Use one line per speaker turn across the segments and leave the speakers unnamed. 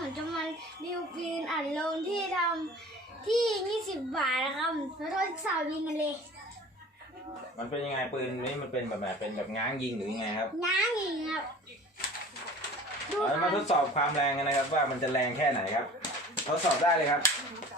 ผมจะมารีวิวปืนอัดลมที่ทำที่20 บาทนะครับแล้วก็สาวยิงกันเลย
มันเป็นยังไงปืนนี้มันเป็นแบบไหนเป็นแบบง้างยิงหรือยังไงครับ
ง้างยิงครับ
เรามาทดสอบความแรงกันนะครับว่ามันจะแรงแค่ไหนครับทดสอบได้เลยครับ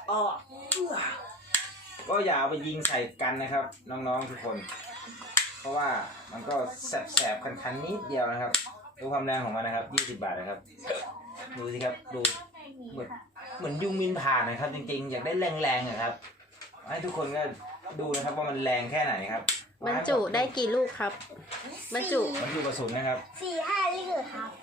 ก็อย่าเอาไปยิงใส่กันนะครับน้องๆทุกคนเพราะว่ามันก็แสบๆคันๆนิดเดียวนะครับดูความแรงของมันนะครับ20 บาทนะครับดูสิครับดูเหมือนยุงบินผ่านนะครับจริงๆอยากได้แรงๆนะครับให้ทุกคนก็ดูนะครับว่ามันแรงแค่ไหนครับ
บรรจุได้กี่ลูกครับบรรจุ
กระสุนนะครับ
4-5 ลูกครับ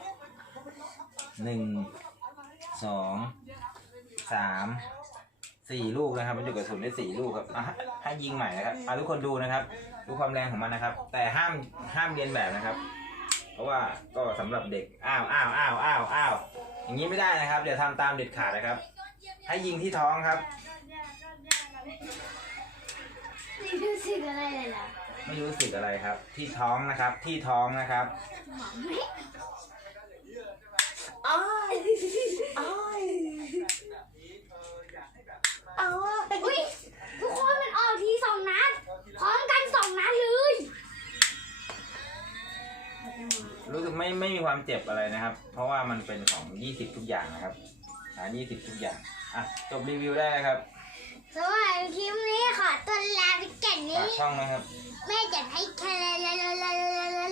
1 2 3 4 ลูกนะครับบรรจุกระสุนได้4 ลูกครับให้ยิงใหม่นะครับทุกคนดูนะครับดูความแรงของมันนะครับแต่ห้ามเรียนแบบนะครับเพราะว่าก็สำหรับเด็กอ้าวอย่างนี้ไม่ได้นะครับอย่าทำตามเด็ดขาดนะครับให้ยิงที่ท้องครับ
ไม่รู้สึกอะไรเลยล่ะ
ไม่รู้สึกอะไรครับที่ท้องนะครับที่ท้องนะครับ
อุ้ยทุกคนมันออกที2 นัดพร้อมกัน2 นัดเลย
รู้สึกไม่มีความเจ็บอะไรนะครับเพราะว่ามันเป็นของ20ทุกอย่างนะครับ20ทุกอย่างจบรีวิวได้เลยครับ
สำหรับคลิปนี้ขอตัวลาไปก่อนนี้
ฝากช่องไหมครับ
แม่จัดให้แค่